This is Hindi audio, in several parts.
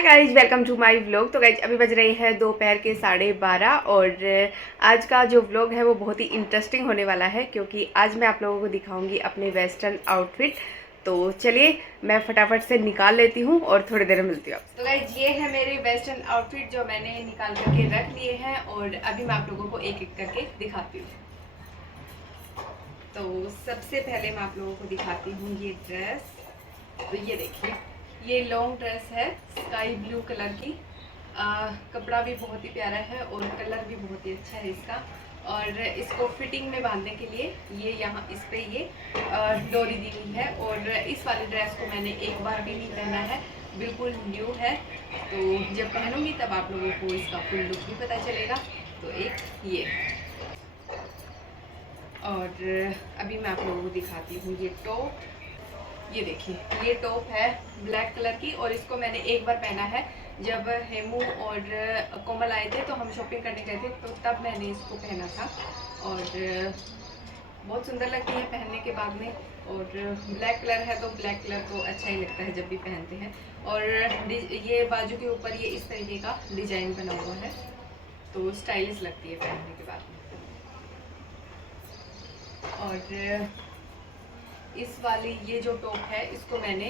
Hi guys, welcome to my vlog. तो गाइज अभी बज रही है दोपहर के 12:30 और आज का जो व्लॉग है वो बहुत ही इंटरेस्टिंग होने वाला है क्योंकि आज मैं आप लोगों को दिखाऊंगी अपने वेस्टर्न आउटफिट। तो चलिए मैं फटाफट से निकाल लेती हूँ और थोड़ी देर में मिलती हूँ आपसे। तो गाइज ये है मेरे वेस्टर्न आउटफिट जो मैंने निकाल करके रख लिए हैं और अभी मैं आप लोगों को एक एक करके दिखाती हूँ। तो सबसे पहले मैं आप लोगों को दिखाती हूँ ये ड्रेस। तो ये देखिए, ये लॉन्ग ड्रेस है स्काई ब्लू कलर की। कपड़ा भी बहुत ही प्यारा है और कलर भी बहुत ही अच्छा है इसका। और इसको फिटिंग में बांधने के लिए ये यहाँ इस पे ये डोरी दी हुई है। और इस वाली ड्रेस को मैंने एक बार भी नहीं पहना है, बिल्कुल न्यू है। तो जब पहनूंगी तब आप लोगों को इसका फुल लुक भी पता चलेगा। तो एक ये, और अभी मैं आप लोगों को दिखाती हूँ ये टॉप। ये देखिए, ये टॉप है ब्लैक कलर की और इसको मैंने एक बार पहना है। जब हेमू और कोमल आए थे तो हम शॉपिंग करने गए थे, तो तब मैंने इसको पहना था और बहुत सुंदर लगती है पहनने के बाद में। और ब्लैक कलर है तो ब्लैक कलर तो अच्छा ही लगता है जब भी पहनते हैं। और ये बाजू के ऊपर ये इस तरीके का डिजाइन बना हुआ है, तो स्टाइलिश लगती है पहनने के बाद में। और इस वाली ये जो टॉप है इसको मैंने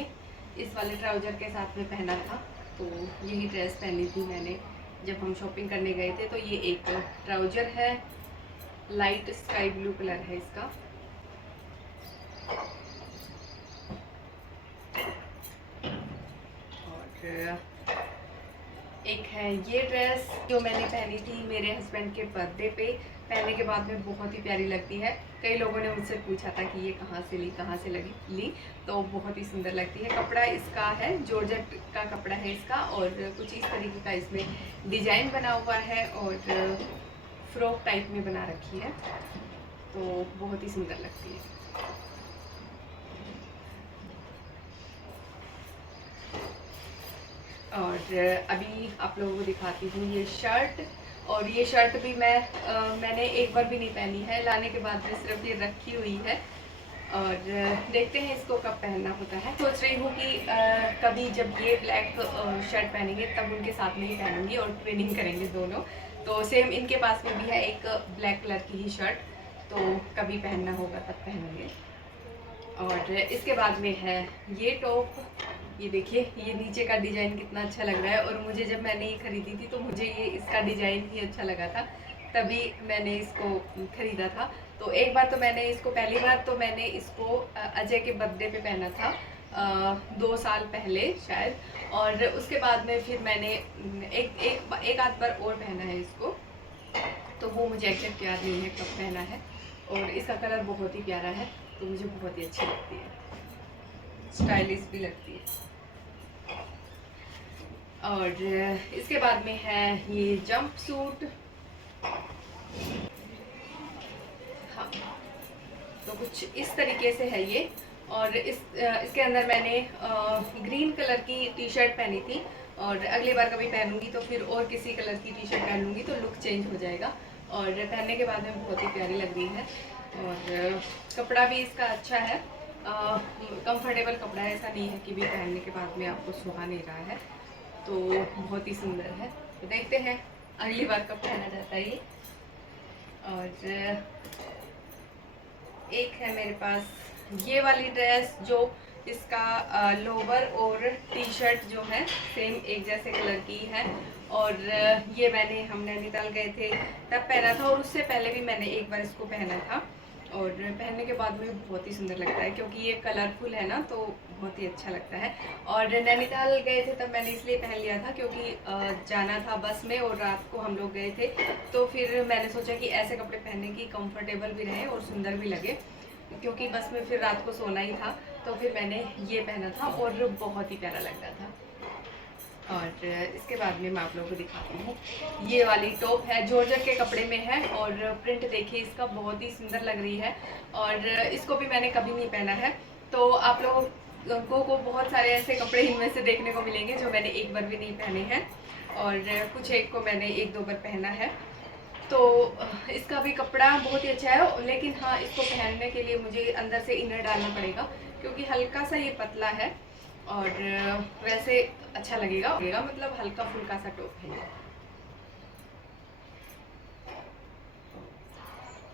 इस वाले ट्राउजर के साथ में पहना था। तो यही ड्रेस पहनी थी मैंने जब हम शॉपिंग करने गए थे। तो ये एक ट्राउजर है, लाइट स्काई ब्लू कलर है इसका। और एक है ये ड्रेस जो मैंने पहनी थी मेरे हस्बैंड के बर्थडे पे। पहनने के बाद में बहुत ही प्यारी लगती है। कई लोगों ने मुझसे पूछा था कि ये कहाँ से ली, कहाँ से ली। तो बहुत ही सुंदर लगती है। कपड़ा इसका है जॉर्जेट का कपड़ा है इसका, और कुछ इस तरीके का इसमें डिजाइन बना हुआ है और फ्रॉक टाइप में बना रखी है, तो बहुत ही सुंदर लगती है। और अभी आप लोगों को दिखाती हूँ ये शर्ट। और ये शर्ट भी मैंने एक बार भी नहीं पहनी है, लाने के बाद में सिर्फ ये रखी हुई है। और देखते हैं इसको कब पहनना होता है। सोच रही हूँ कि कभी जब ये ब्लैक शर्ट पहनेंगे तब उनके साथ में ही पहनूंगी और ट्विनिंग करेंगे दोनों। तो सेम इनके पास में भी है एक ब्लैक कलर की ही शर्ट, तो कभी पहनना होगा तब पहनेंगे। और इसके बाद में है ये टॉप। ये देखिए, ये नीचे का डिजाइन कितना अच्छा लग रहा है। और मुझे जब मैंने ये खरीदी थी तो मुझे ये इसका डिजाइन ही अच्छा लगा था, तभी मैंने इसको खरीदा था। तो एक बार तो मैंने इसको, पहली बार तो मैंने इसको अजय के बर्थडे पे पहना था 2 साल पहले शायद। और उसके बाद में फिर मैंने एक आध बार और पहना है इसको, तो वो मुझे एग्जैक्ट याद नहीं है कब पहना है। और इसका कलर बहुत ही प्यारा है, तो मुझे बहुत ही अच्छी लगती है, स्टाइलिश भी लगती है। और इसके बाद में है ये जंप सूट। हाँ, तो कुछ इस तरीके से है ये। और इसके अंदर मैंने ग्रीन कलर की टी शर्ट पहनी थी, और अगली बार कभी पहनूंगी तो फिर और किसी कलर की टी शर्ट पहन लूँगी, तो लुक चेंज हो जाएगा। और पहनने के बाद में बहुत ही प्यारी लग रही है। और कपड़ा भी इसका अच्छा है, कंफर्टेबल कपड़ा है, ऐसा नहीं है कि भी पहनने के बाद में आपको सुहा नहीं रहा है। तो बहुत ही सुंदर है। तो देखते हैं अगली बार कब पहना जाता है ये। और एक है मेरे पास ये वाली ड्रेस, जो इसका लोवर और टी शर्ट जो है सेम एक जैसे कलर की है। और ये हम नैनीताल गए थे तब पहना था, और उससे पहले भी मैंने एक बार इसको पहना था। और पहनने के बाद में बहुत ही सुंदर लगता है क्योंकि ये कलरफुल है ना, तो बहुत ही अच्छा लगता है। और नैनीताल गए थे तब मैंने इसलिए पहन लिया था क्योंकि जाना था बस में और रात को हम लोग गए थे। तो फिर मैंने सोचा कि ऐसे कपड़े पहनने की कंफर्टेबल भी रहे और सुंदर भी लगे, क्योंकि बस में फिर रात को सोना ही था। तो फिर मैंने ये पहना था और बहुत ही प्यारा लग रहा था। और इसके बाद में मैं आप लोगों को दिखाती हूँ, ये वाली टॉप है, जॉर्जेट के कपड़े में है। और प्रिंट देखिए इसका, बहुत ही सुंदर लग रही है। और इसको भी मैंने कभी नहीं पहना है। तो आप लोगों को बहुत सारे ऐसे कपड़े इनमें से देखने को मिलेंगे जो मैंने एक बार भी नहीं पहने हैं, और कुछ एक को मैंने 1-2 बार पहना है। तो इसका भी कपड़ा बहुत ही अच्छा है, लेकिन हाँ, इसको पहनने के लिए मुझे अंदर से इनर डालना पड़ेगा क्योंकि हल्का सा ये पतला है। और वैसे अच्छा लगेगा मतलब हल्का फुल्का सा टॉप है ये।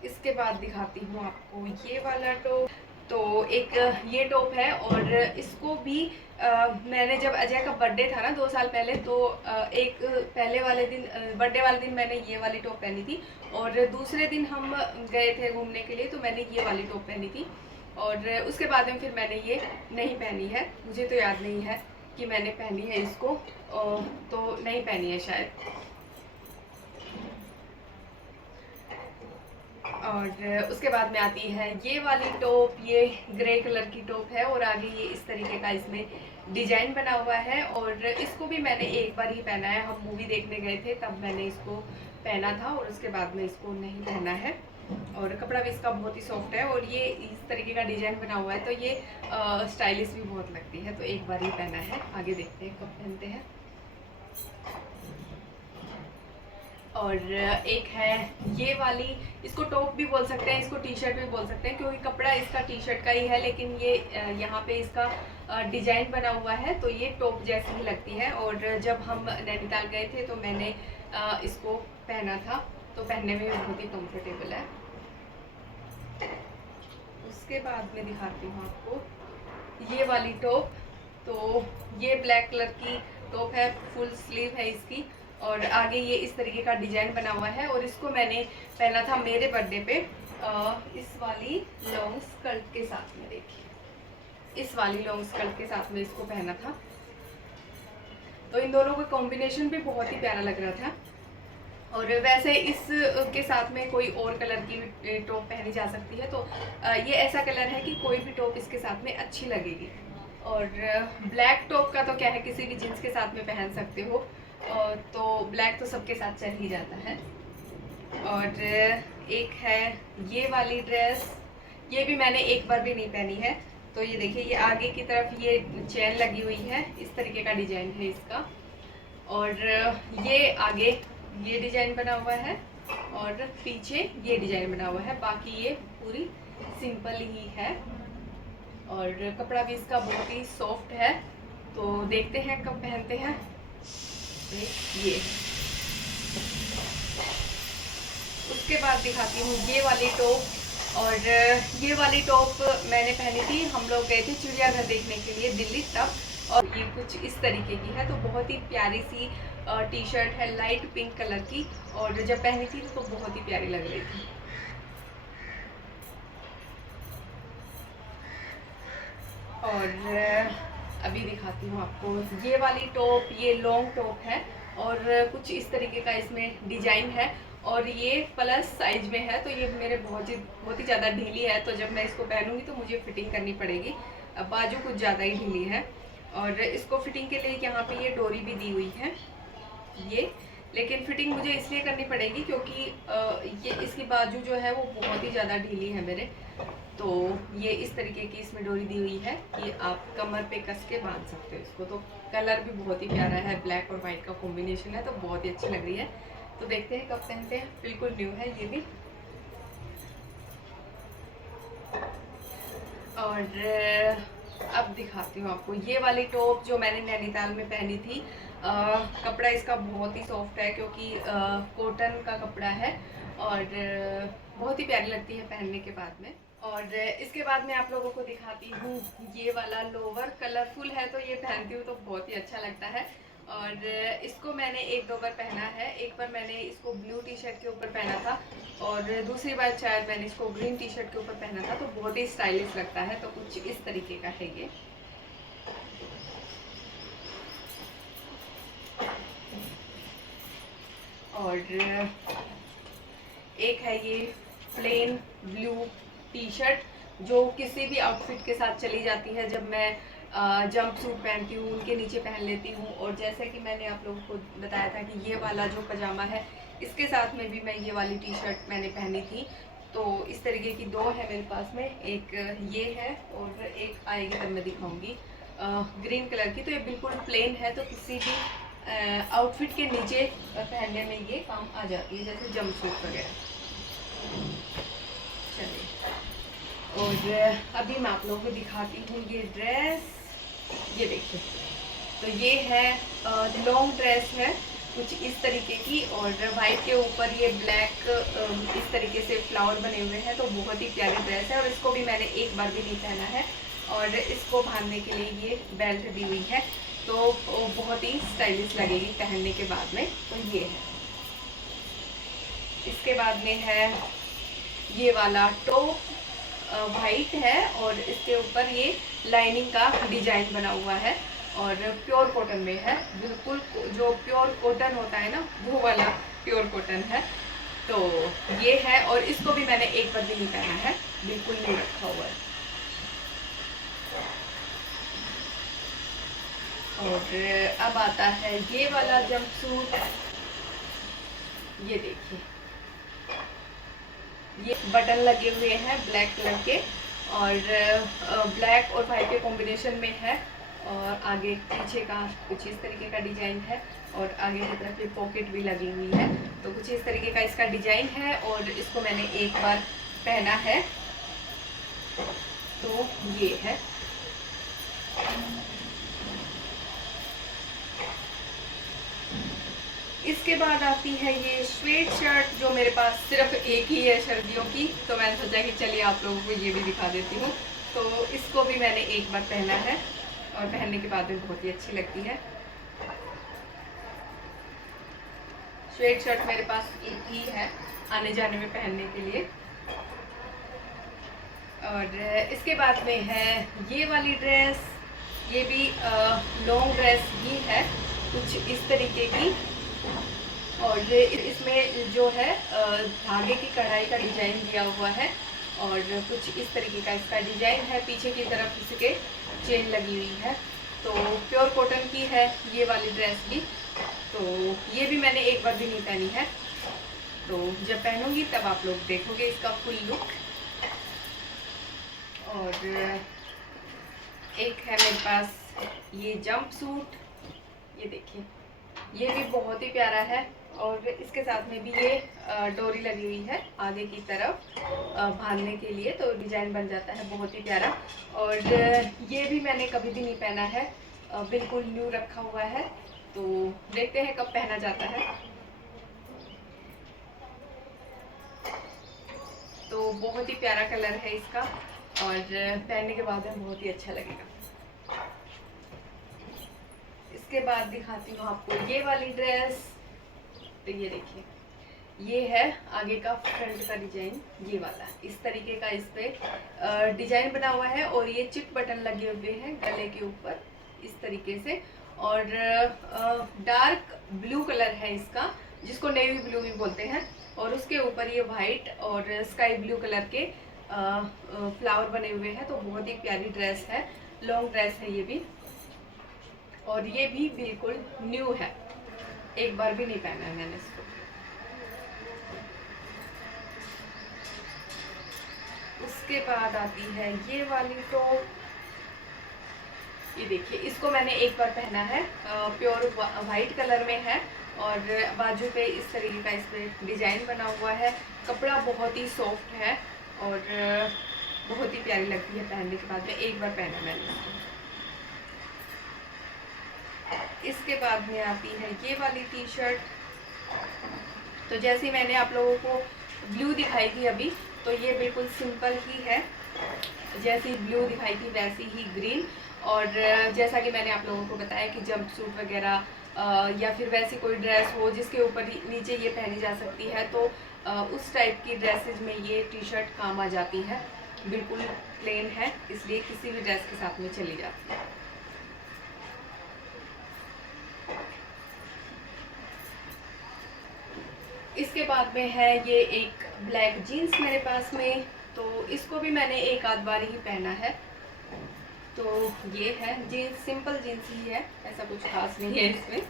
इसके बाद दिखाती हूँ आपको ये वाला टॉप। तो एक ये टॉप है और इसको भी मैंने जब अजय का बर्थडे था ना 2 साल पहले, तो एक पहले वाले दिन बर्थडे वाले दिन मैंने ये वाली टॉप पहनी थी, और दूसरे दिन हम गए थे घूमने के लिए तो मैंने ये वाली टॉप पहनी थी, और उसके बाद में फिर मैंने ये नहीं पहनी है। मुझे तो याद नहीं है कि मैंने पहनी है इसको, तो नहीं पहनी है शायद। और उसके बाद में आती है ये वाली टॉप। ये ग्रे कलर की टॉप है और आगे ये इस तरीके का इसमें डिजाइन बना हुआ है, और इसको भी मैंने एक बार ही पहना है। हम मूवी देखने गए थे तब मैंने इसको पहना था और उसके बाद में इसको नहीं पहना है। और कपड़ा भी इसका बहुत ही सॉफ्ट है और ये इस तरीके का डिजाइन बना हुआ है, तो ये स्टाइलिश भी बहुत लगती है। तो एक बार ही पहना है, आगे देखते हैं कब पहनते हैं। और एक है ये वाली, इसको टॉप भी बोल सकते हैं, इसको टी शर्ट भी बोल सकते हैं, क्योंकि कपड़ा इसका टी शर्ट का ही है, लेकिन ये यहाँ पे इसका डिजाइन बना हुआ है, तो ये टॉप जैसी ही लगती है। और जब हम नैनीताल गए थे तो मैंने इसको पहना था, तो पहनने में बहुत ही कंफर्टेबल है। उसके बाद में दिखाती हूँ आपको ये वाली टॉप। तो ये ब्लैक कलर की टॉप है, फुल स्लीव है इसकी, और आगे ये इस तरीके का डिजाइन बना हुआ है, और इसको मैंने पहना था मेरे बर्थडे पे इस वाली लॉन्ग स्कर्ट के साथ में। देखिए इस वाली लॉन्ग स्कर्ट के साथ में इसको पहना था, तो इन दोनों का कॉम्बिनेशन भी बहुत ही प्यारा लग रहा था। और वैसे इस के साथ में कोई और कलर की टॉप पहनी जा सकती है, तो ये ऐसा कलर है कि कोई भी टॉप इसके साथ में अच्छी लगेगी। और ब्लैक टॉप का तो क्या है, किसी भी जींस के साथ में पहन सकते हो, तो ब्लैक तो सबके साथ चल ही जाता है। और एक है ये वाली ड्रेस, ये भी मैंने एक बार भी नहीं पहनी है। तो ये देखिए, ये आगे की तरफ ये चेन लगी हुई है, इस तरीके का डिजाइन है इसका, और ये आगे ये डिजाइन बना हुआ है और पीछे ये डिजाइन बना हुआ है। बाकी ये पूरी सिंपल ही है, और कपड़ा भी इसका बहुत ही सॉफ्ट है। तो देखते हैं कब पहनते हैं। ये उसके बाद दिखाती हूँ ये वाली टॉप। और ये वाली टॉप मैंने पहनी थी, हम लोग गए थे चिड़ियाघर देखने के लिए दिल्ली तब, और ये कुछ इस तरीके की है। तो बहुत ही प्यारी सी टी शर्ट है, लाइट पिंक कलर की, और जब पहनी थी तो बहुत ही प्यारी लग रही थी। और अभी दिखाती हूँ आपको ये वाली टॉप। ये लॉन्ग टॉप है और कुछ इस तरीके का इसमें डिजाइन है, और ये प्लस साइज में है, तो ये मेरे बहुत ही ज़्यादा ढीली है। तो जब मैं इसको पहनूंगी तो मुझे फिटिंग करनी पड़ेगी। बाजू कुछ ज़्यादा ही ढीली है, और इसको फिटिंग के लिए यहाँ पे ये डोरी भी दी हुई है ये, लेकिन फिटिंग मुझे इसलिए करनी पड़ेगी क्योंकि ये इसकी बाजू जो है वो बहुत ही ज़्यादा ढीली है मेरे। तो ये इस तरीके की इसमें डोरी दी हुई है कि आप कमर पे कस के बांध सकते हो इसको। तो कलर भी बहुत ही प्यारा है, ब्लैक और वाइट का कॉम्बिनेशन है, तो बहुत ही अच्छी लग रही है। तो देखते हैं कब पहनते हैं, बिल्कुल न्यू है ये भी। और अब दिखाती हूँ आपको ये वाली टॉप जो मैंने नैनीताल में पहनी थी। कपड़ा इसका बहुत ही सॉफ्ट है, क्योंकि कॉटन का कपड़ा है, और बहुत ही प्यारी लगती है पहनने के बाद में। और इसके बाद में आप लोगों को दिखाती हूँ ये वाला लोवर। कलरफुल है तो ये पहनती हूँ तो बहुत ही अच्छा लगता है। और इसको मैंने एक दो बार पहना है। एक बार मैंने इसको ब्लू टी शर्ट के ऊपर पहना था, और दूसरी बार शायद मैंने इसको ग्रीन टी शर्ट के ऊपर पहना था, तो बहुत ही स्टाइलिश लगता है। तो कुछ इस तरीके का है ये। और एक है ये प्लेन ब्लू टी शर्ट जो किसी भी आउटफिट के साथ चली जाती है। जब मैं जंप सूट पहनती हूँ उनके नीचे पहन लेती हूँ। और जैसे कि मैंने आप लोगों को बताया था कि ये वाला जो पजामा है इसके साथ में भी मैं ये वाली टी शर्ट मैंने पहनी थी। तो इस तरीके की दो है मेरे पास में, एक ये है और एक आएगी तब मैं दिखाऊंगी ग्रीन कलर की। तो ये बिल्कुल प्लेन है, तो किसी भी आउटफिट के नीचे पहनने में ये काम आ जाती है, जैसे जंप सूट वगैरह। चलिए, और अभी मैं आप लोगों को दिखाती हूँ ये ड्रेस। ये देखिए, तो ये है लॉन्ग ड्रेस है कुछ इस तरीके की, और वाइट के ऊपर ये ब्लैक इस तरीके से फ्लावर बने हुए हैं। तो बहुत ही प्यारी ड्रेस है, और इसको भी मैंने एक बार भी नहीं पहना है, और इसको बांधने के लिए ये बेल्ट दी हुई है, तो बहुत ही स्टाइलिश लगेगी पहनने के बाद में। तो ये है। इसके बाद में है ये वाला टॉप, वाइट है, और इसके ऊपर ये लाइनिंग का डिजाइन बना हुआ है, और प्योर कॉटन में है, बिल्कुल जो प्योर कॉटन होता है ना वो वाला प्योर कॉटन है। तो ये है, और इसको भी मैंने एक बार भी नहीं पहना है, बिल्कुल नहीं रखा हुआ है। और अब आता है ये वाला जंपसूट। ये देखिए, ये बटन लगे हुए हैं ब्लैक कलर के, और ब्लैक और वाइट के कॉम्बिनेशन में है, और आगे पीछे का कुछ इस तरीके का डिजाइन है, और आगे की तरफ ये पॉकेट भी लगी हुई है। तो कुछ इस तरीके का इसका डिजाइन है, और इसको मैंने एक बार पहना है। तो ये है। इसके बाद आती है ये स्वेट शर्ट, जो मेरे पास सिर्फ एक ही है सर्दियों की, तो मैंने सोचा कि चलिए आप लोगों को ये भी दिखा देती हूँ। तो इसको भी मैंने एक बार पहना है, और पहनने के बाद में बहुत ही अच्छी लगती है। स्वेट शर्ट मेरे पास एक ही है आने जाने में पहनने के लिए। और इसके बाद में है ये वाली ड्रेस, ये भी लॉन्ग ड्रेस ही है कुछ इस तरीके की, और इसमें जो है धागे की कढ़ाई का डिजाइन दिया हुआ है, और कुछ इस तरीके का इसका डिजाइन है। पीछे की तरफ इसके चेन लगी हुई है, तो प्योर कॉटन की है ये वाली ड्रेस भी। तो ये भी मैंने एक बार भी नहीं पहनी है, तो जब पहनूंगी तब आप लोग देखोगे इसका फुल लुक। और एक है मेरे पास ये जंप सूट, ये देखिए, ये भी बहुत ही प्यारा है, और इसके साथ में भी ये डोरी लगी हुई है आगे की तरफ बांधने के लिए, तो डिजाइन बन जाता है बहुत ही प्यारा। और ये भी मैंने कभी भी नहीं पहना है, बिल्कुल न्यू रखा हुआ है, तो देखते हैं कब पहना जाता है। तो बहुत ही प्यारा कलर है इसका, और पहनने के बाद में बहुत ही अच्छा लगेगा। इसके बाद दिखाती हूँ आपको ये वाली ड्रेस। तो ये देखिए, ये है आगे का फ्रंट का डिजाइन, ये वाला इस तरीके का इस पे डिजाइन बना हुआ है, और ये चिट बटन लगे हुए हैं गले के ऊपर इस तरीके से, और डार्क ब्लू कलर है इसका, जिसको नेवी ब्लू भी बोलते हैं, और उसके ऊपर ये वाइट और स्काई ब्लू कलर के फ्लावर बने हुए हैं। तो बहुत ही प्यारी ड्रेस है, लॉन्ग ड्रेस है ये भी, और ये भी बिल्कुल न्यू है, एक बार भी नहीं पहना है मैंने इसको। उसके बाद आती है ये वाली टॉप। ये देखिए, इसको मैंने एक बार पहना है, प्योर वाइट कलर में है, और बाजू पे इस तरीके का इस पे डिजाइन बना हुआ है। कपड़ा बहुत ही सॉफ्ट है, और बहुत ही प्यारी लगती है पहनने के बाद में, एक बार पहना मैंने इसको। इसके बाद में आती है ये वाली टी शर्ट। तो जैसे मैंने आप लोगों को ब्लू दिखाई थी अभी, तो ये बिल्कुल सिंपल ही है, जैसी ब्लू दिखाई थी वैसी ही ग्रीन। और जैसा कि मैंने आप लोगों को बताया कि जंप सूट वगैरह या फिर वैसी कोई ड्रेस हो जिसके ऊपर नीचे ये पहनी जा सकती है, तो उस टाइप की ड्रेसेस में ये टी शर्ट काम आ जाती है। बिल्कुल प्लेन है, इसलिए किसी भी ड्रेस के साथ में चली जाती है। इसके बाद में है ये एक ब्लैक जीन्स मेरे पास में, तो इसको भी मैंने एक आध बार ही पहना है। तो ये है जीन्स, सिंपल जीन्स ही है, ऐसा कुछ खास नहीं है इसमें।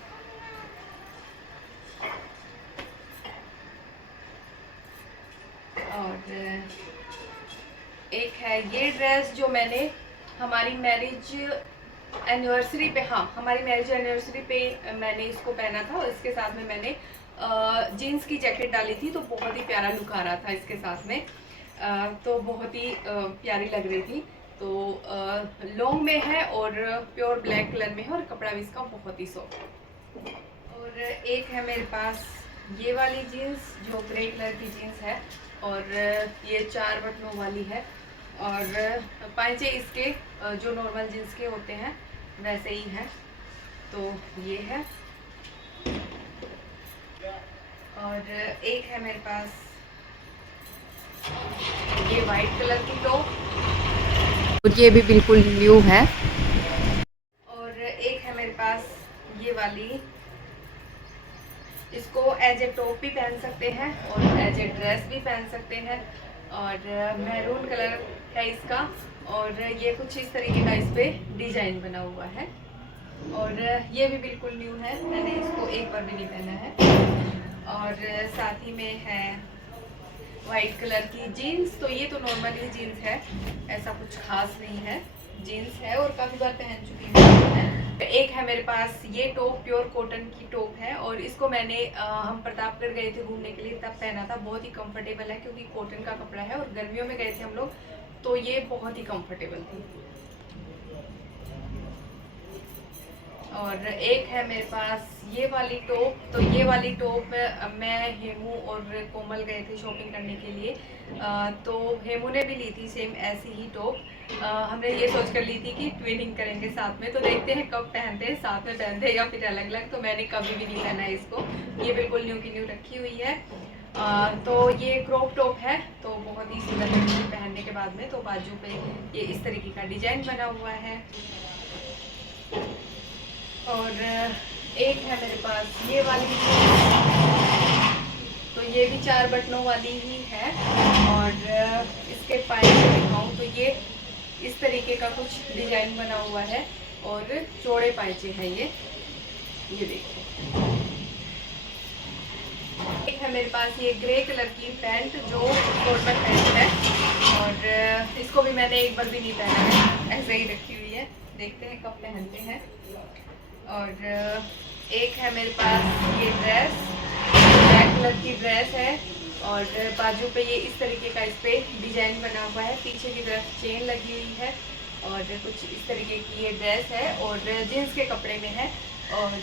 और एक है ये ड्रेस जो मैंने हमारी मैरिज एनिवर्सरी पे, हाँ हमारी मैरिज एनिवर्सरी पे मैंने इसको पहना था, और इसके साथ में मैंने जीन्स की जैकेट डाली थी, तो बहुत ही प्यारा लुक आ रहा था इसके साथ में, तो बहुत ही प्यारी लग रही थी। तो लॉन्ग में है और प्योर ब्लैक कलर में है और कपड़ा भी इसका बहुत ही सॉफ्ट। और एक है मेरे पास ये वाली जीन्स जो ग्रे कलर की जीन्स है और ये 4 बटनों वाली है और पांचे इसके जो नॉर्मल जीन्स के होते हैं वैसे ही हैं। तो ये है। और एक है मेरे पास ये वाइट कलर की टॉप और ये भी बिल्कुल न्यू है। और एक है मेरे पास ये वाली, इसको एज ए टॉप भी पहन सकते हैं और एज ए ड्रेस भी पहन सकते हैं और मैरून कलर है इसका और ये कुछ इस तरीके का इस पे डिजाइन बना हुआ है और ये भी बिल्कुल न्यू है, मैंने इसको एक बार भी नहीं पहना है। और साथ ही में है वाइट कलर की जीन्स, तो ये तो नॉर्मली जीन्स है, ऐसा कुछ खास नहीं है, जीन्स है और काफ़ी बार पहन चुकी हूँ। एक है मेरे पास ये टॉप, प्योर कॉटन की टॉप है और इसको मैंने हम प्रतापगढ़ गए थे घूमने के लिए तब पहना था। बहुत ही कंफर्टेबल है क्योंकि कॉटन का कपड़ा है और गर्मियों में गए थे हम लोग तो ये बहुत ही कंफर्टेबल थी। और एक है मेरे पास ये वाली टॉप, तो ये वाली टॉप मैं हेमू और कोमल गए थे शॉपिंग करने के लिए तो हेमू ने भी ली थी सेम ऐसी ही टॉप। हमने ये सोच कर ली थी कि ट्विनिंग करेंगे साथ में, तो देखते हैं कब पहनते हैं, साथ में पहनते हैं या फिर अलग अलग। तो मैंने कभी भी नहीं पहना है इसको, ये बिल्कुल न्यू की न्यू रखी हुई है। तो ये क्रॉप टॉप है तो बहुत ही सुंदर लगती है पहनने के बाद में। तो बाजू पे ये इस तरीके का डिजाइन बना हुआ है। और एक है मेरे पास ये वाली, तो ये भी 4 बटनों वाली ही है और इसके पाए दिखाऊं तो ये इस तरीके का कुछ डिजाइन बना हुआ है और चौड़े पायचे हैं ये देखो। एक है मेरे पास ये ग्रे कलर की पैंट जो फॉर्मल पैंट है और इसको भी मैंने एक बार भी नहीं पहना है, ऐसे ही रखी हुई है, देखते हैं कब पहनते हैं। और एक है मेरे पास ये ड्रेस, ब्लैक कलर की ड्रेस है और बाजू पे ये इस तरीके का इस पे डिजाइन बना हुआ है, पीछे की तरफ चेन लगी हुई है और कुछ इस तरीके की ये ड्रेस है और जीन्स के कपड़े में है और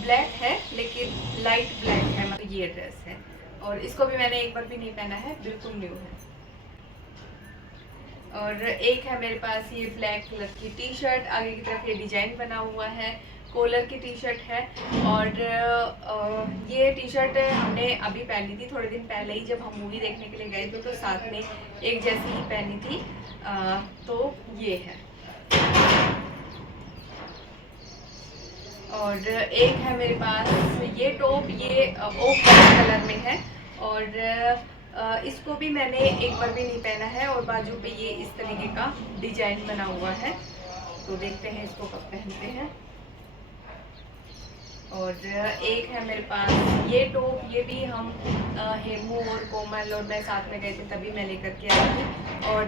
ब्लैक है लेकिन लाइट ब्लैक है, मतलब ये ड्रेस है और इसको भी मैंने एक बार भी नहीं पहना है, बिल्कुल न्यू है। और एक है मेरे पास ये ब्लैक कलर की टी शर्ट, आगे की तरफ ये डिजाइन बना हुआ है, कॉलर की टी शर्ट है और ये टी शर्ट हमने अभी पहनी थी थोड़े दिन पहले ही, जब हम मूवी देखने के लिए गए थे तो साथ में एक जैसी ही पहनी थी। तो ये है। और एक है मेरे पास ये टॉप, ये ऑफ वाइट कलर में है और इसको भी मैंने एक बार भी नहीं पहना है और बाजू पे ये इस तरीके का डिजाइन बना हुआ है, तो देखते हैं इसको कब पहनते हैं। और एक है मेरे पास ये टॉप, ये भी हम हेमू और कोमल और मैं साथ में गए थे तभी मैं लेकर के आई थी और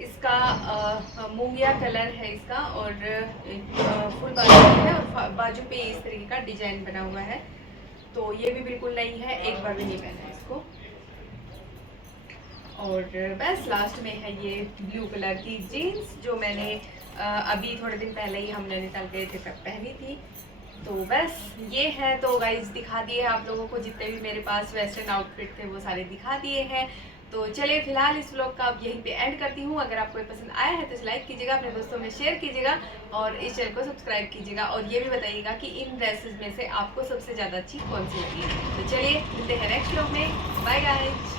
इसका मूंगिया कलर है इसका और फुल बाजू है और बाजू पे इस तरीके का डिजाइन बना हुआ है, तो ये भी बिल्कुल नई है, एक बार भी नहीं पहना है इसको। और बस लास्ट में है ये ब्लू कलर की जीन्स जो मैंने अभी थोड़े दिन पहले ही हम नैनीताल गए थे तब पहनी थी। तो बस ये है, तो गाइज दिखा दिए आप लोगों को जितने भी मेरे पास वेस्टर्न आउटफिट थे वो सारे दिखा दिए हैं। तो चलिए फिलहाल इस व्लॉग का अब यहीं पे एंड करती हूँ। अगर आपको पसंद आया है तो इसे लाइक कीजिएगा, अपने दोस्तों में शेयर कीजिएगा और इस चैनल को सब्सक्राइब कीजिएगा और ये भी बताइएगा कि इन ड्रेसेस में से आपको सबसे ज़्यादा अच्छी कौन सी लगी है। तो चलिए मिलते हैं नेक्स्ट व्लॉग में, बाय गाइज।